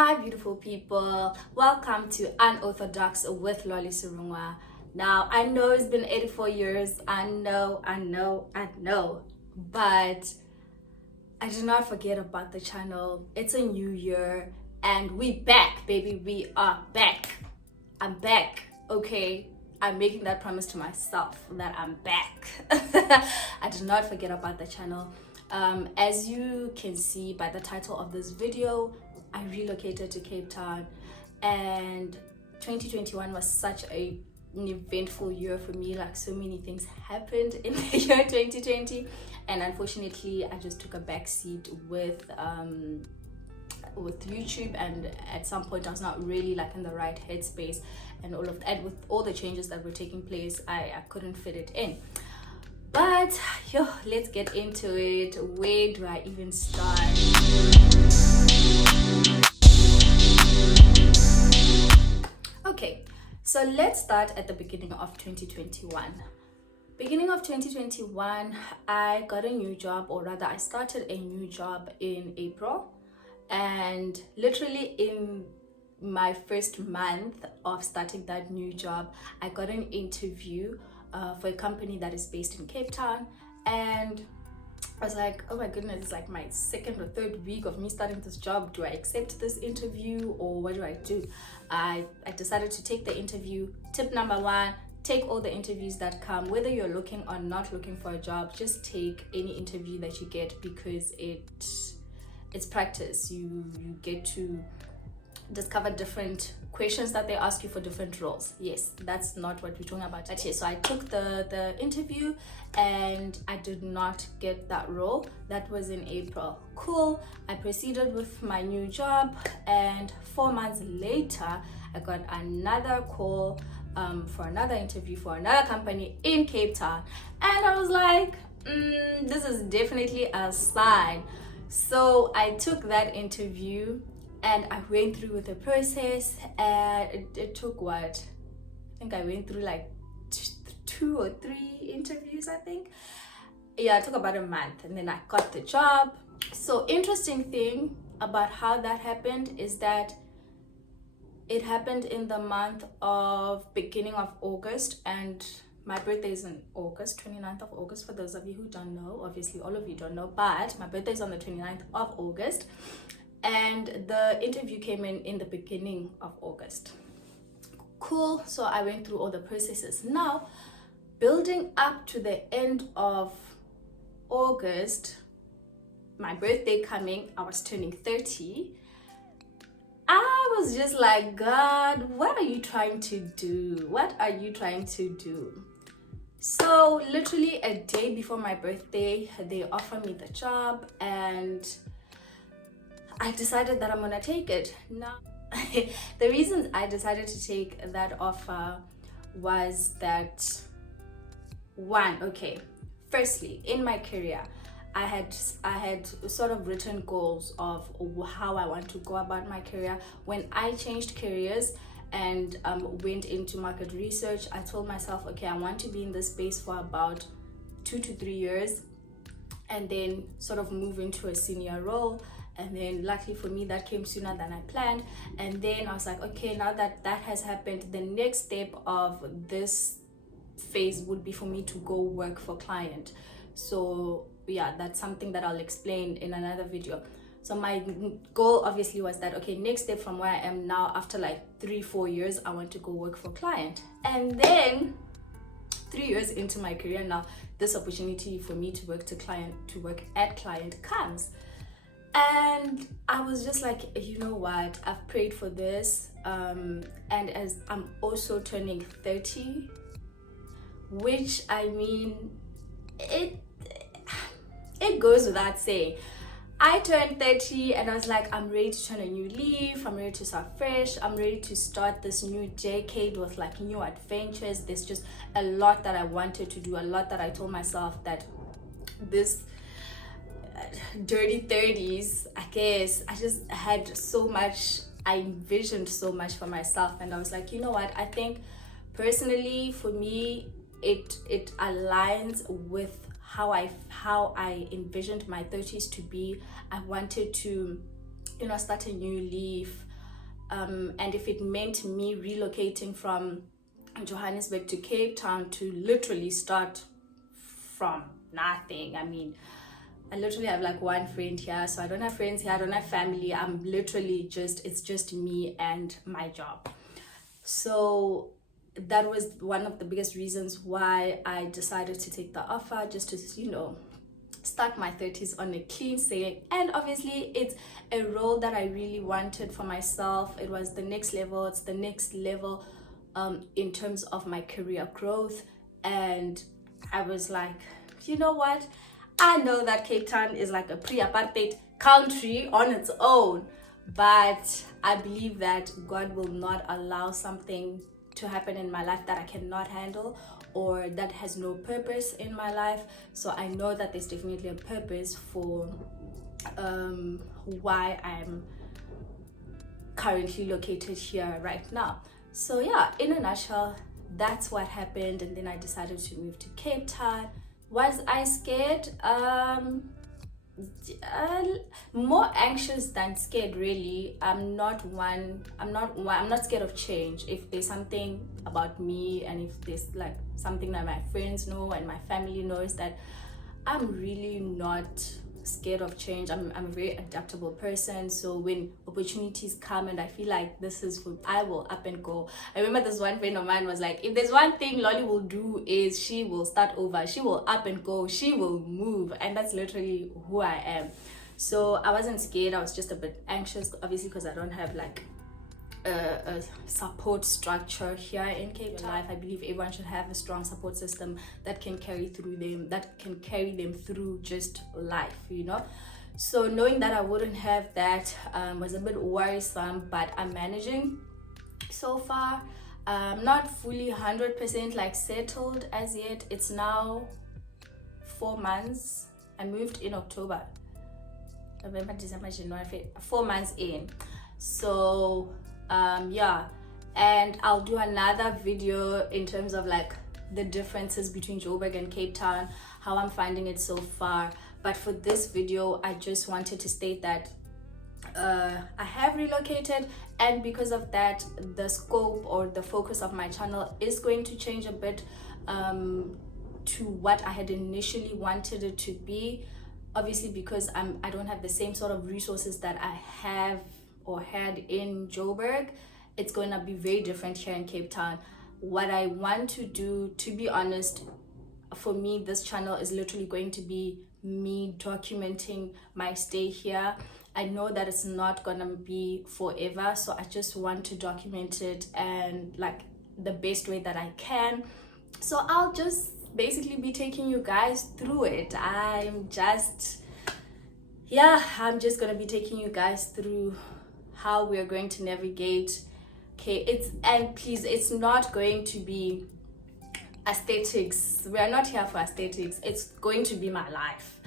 Hi beautiful people, welcome to Unorthodox with Lolly Surungwa. Now I know it's been 84 years, I know, but I did not forget about the channel. It's a new year and we back, baby, we are back. I'm back, okay? I'm making that promise to myself that I'm back. I did not forget about the channel. As you can see by the title of this video, I relocated to Cape Town, and 2021 was such an eventful year for me. Like, so many things happened in the year 2020, and unfortunately I just took a back seat with YouTube, and at some point I was not really like in the right headspace, and with all the changes that were taking place, I couldn't fit it in. But let's get into it. Where do I even start? Okay, so let's start at the beginning of 2021. Beginning of 2021, I got a new job, or rather I started a new job in April, and literally in my first month of starting that new job, I got an interview for a company that is based in Cape Town, and I was like, oh my goodness, it's like my second or third week of me starting this job. Do I accept this interview or what do I do? I decided to take the interview. Tip number one, take all the interviews that come, whether you're looking or not looking for a job. Just take any interview that you get, because it's practice. You get to discover different questions that they ask you for different roles. Yes, that's not what we're talking about. Okay, so I took the interview and I did not get that role. That was in April. Cool. I proceeded with my new job, and 4 months later I got another call for another interview for another company in Cape Town, and I was like, this is definitely a sign. So I took that interview and I went through with the process, and it took what? I think I went through like 2 or 3 interviews, I think. Yeah, it took about a month, and then I got the job. So interesting thing about how that happened is that it happened in the month of beginning of August, and my birthday is in August, 29th of August, for those of you who don't know. Obviously all of you don't know, but my birthday is on the 29th of August. And the interview came in the beginning of August. Cool. So I went through all the processes. Now, building up to the end of August, my birthday coming, I was turning 30. I was just like, God, what are you trying to do? What are you trying to do? So literally a day before my birthday, they offered me the job, and I decided that I'm gonna take it. Now, the reason I decided to take that offer was that, one, okay, firstly, in my career, I had sort of written goals of how I want to go about my career. When I changed careers and went into market research, I told myself, okay, I want to be in this space for about 2 to 3 years, and then sort of move into a senior role. And then luckily for me, that came sooner than I planned. And then I was like, okay, now that that has happened, the next step of this phase would be for me to go work for client. So yeah, that's something that I'll explain in another video. So my goal obviously was that, okay, next step from where I am now, after like 3-4 years, I want to go work for client. And then 3 years into my career now, this opportunity for me to work at client comes. And I was just like, you know what, I've prayed for this, and as I'm also turning 30, which, I mean, it goes without saying, I turned 30 and I was like, I'm ready to turn a new leaf, I'm ready to start fresh, I'm ready to start this new decade with like new adventures. There's just a lot that I wanted to do, a lot that I told myself that this dirty 30s, I guess, I just had so much, I envisioned so much for myself, and I was like, you know what, I think personally for me it aligns with how I envisioned my 30s to be. I wanted to start a new leaf. And if it meant me relocating from Johannesburg to Cape Town to literally start from nothing. I mean, I literally have like one friend here, so I don't have friends here, I don't have family. I'm literally it's just me and my job. So that was one of the biggest reasons why I decided to take the offer, just to, start my 30s on a clean slate. And obviously it's a role that I really wanted for myself. It was the next level. It's the next level in terms of my career growth. And I was like, you know what? I know that Cape Town is like a pre-apartheid country on its own, but I believe that God will not allow something to happen in my life that I cannot handle or that has no purpose in my life. So I know that there's definitely a purpose for why I'm currently located here right now. So yeah, in a nutshell, that's what happened. And then I decided to move to Cape Town. Was I scared? More anxious than scared, really. I'm not scared of change. If there's something about me, and if there's like something that my friends know and my family knows, that I'm really not scared of change. I'm a very adaptable person. So when opportunities come and I feel like this is for, I will up and go. I remember this one friend of mine was like, if there's one thing Lolly will do, is she will start over, she will up and go, she will move. And that's literally who I am. So I wasn't scared. I was just a bit anxious, obviously, because I don't have like a support structure here in Cape Town. I believe everyone should have a strong support system that can carry them through just life, So knowing that I wouldn't have that was a bit worrisome, but I'm managing so far. Not fully 100% like settled as yet. It's now 4 months. I moved in October, November, December, January, 4 months in. So yeah, and I'll do another video in terms of like the differences between Joburg and Cape Town, how I'm finding it so far. But for this video, I just wanted to state that I have relocated, and because of that, the scope or the focus of my channel is going to change a bit to what I had initially wanted it to be. Obviously, because I don't have the same sort of resources that I have or had in Joburg, it's going to be very different here in Cape Town. What I want to do, to be honest, for me, this channel is literally going to be me documenting my stay here. I know that it's not gonna be forever, so I just want to document it and like the best way that I can. So I'll just basically be taking you guys through it. I'm just gonna be taking you guys through how we're going to navigate. Okay, please, it's not going to be aesthetics. We are not here for aesthetics. It's going to be my life.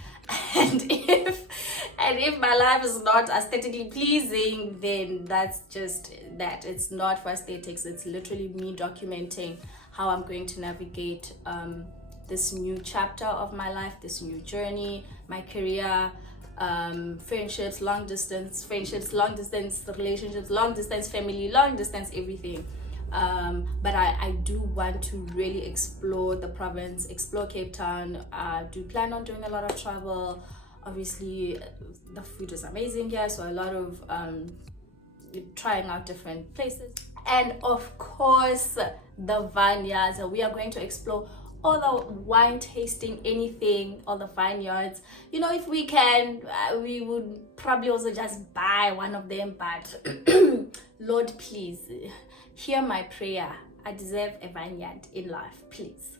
And if my life is not aesthetically pleasing, then that's just that. It's not for aesthetics. It's literally me documenting how I'm going to navigate this new chapter of my life, this new journey, my career, friendships, long distance relationships, long distance family, long distance everything. But I do want to really explore the province, explore Cape Town. I do plan on doing a lot of travel. Obviously, the food is amazing here, so a lot of trying out different places. And of course, the vineyards. We are going to explore all the wine tasting, anything, all the vineyards. If we can, we would probably also just buy one of them, but Lord, please hear my prayer. I deserve a vineyard in life, please.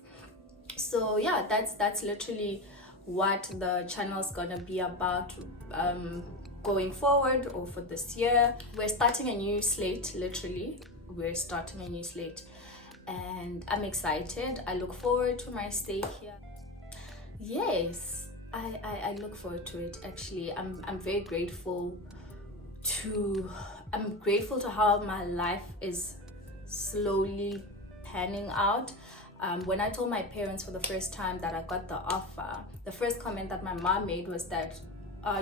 So yeah, that's literally what the channel is gonna be about going forward, or for this year. We're starting a new slate. Literally, we're starting a new slate, and I'm excited. I look forward to my stay here. Yes, I look forward to it. Actually, I'm very grateful to how my life is slowly panning out. When I told my parents for the first time that I got the offer, the first comment that my mom made was that,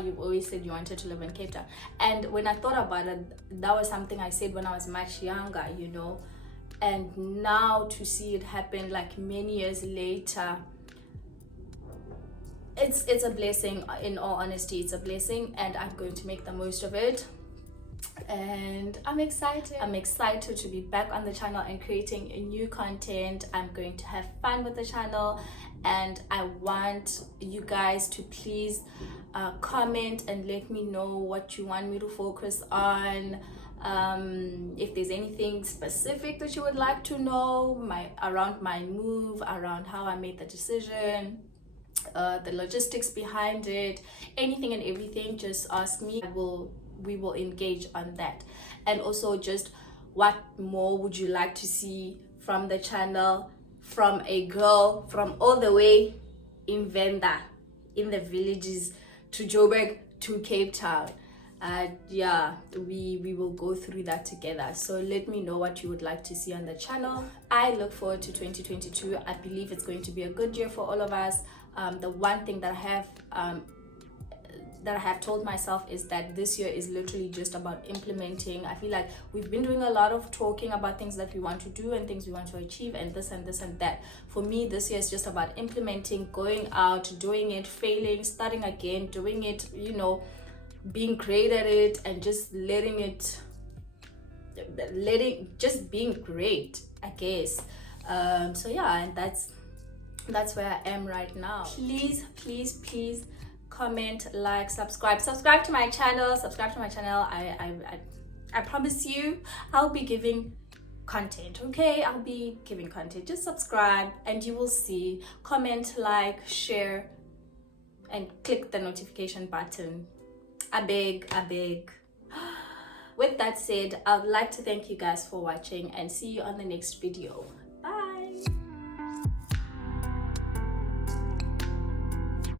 you've always said you wanted to live in Cape Town. And when I thought about it, that was something I said when I was much younger, you know. And now to see it happen like many years later, it's a blessing. In all honesty, it's a blessing, and I'm going to make the most of it. And I'm excited to be back on the channel and creating new content. I'm going to have fun with the channel, and I want you guys to please comment and let me know what you want me to focus on. If there's anything specific that you would like to know around my move, around how I made the decision, the logistics behind it, anything and everything, just ask me. We will engage on that. And also, just what more would you like to see from the channel, from a girl from all the way in Venda, in the villages, to Joburg, to Cape Town. Yeah, we will go through that together. So let me know what you would like to see on the channel. I look forward to 2022. I believe it's going to be a good year for all of us. The one thing that I have told myself is that this year is literally just about implementing. I feel like we've been doing a lot of talking about things that we want to do and things we want to achieve and this and this and that. For me, this year is just about implementing, going out, doing it, failing, starting again, doing it, you know, being great at it, and just just being great, I guess. So yeah, and that's where I am right now. Please comment, like, subscribe to my channel. I promise you I'll be giving content. Okay, I'll be giving content. Just subscribe and you will see. Comment, like, share, and click the notification button. I beg. With that said, I'd like to thank you guys for watching and see you on the next video.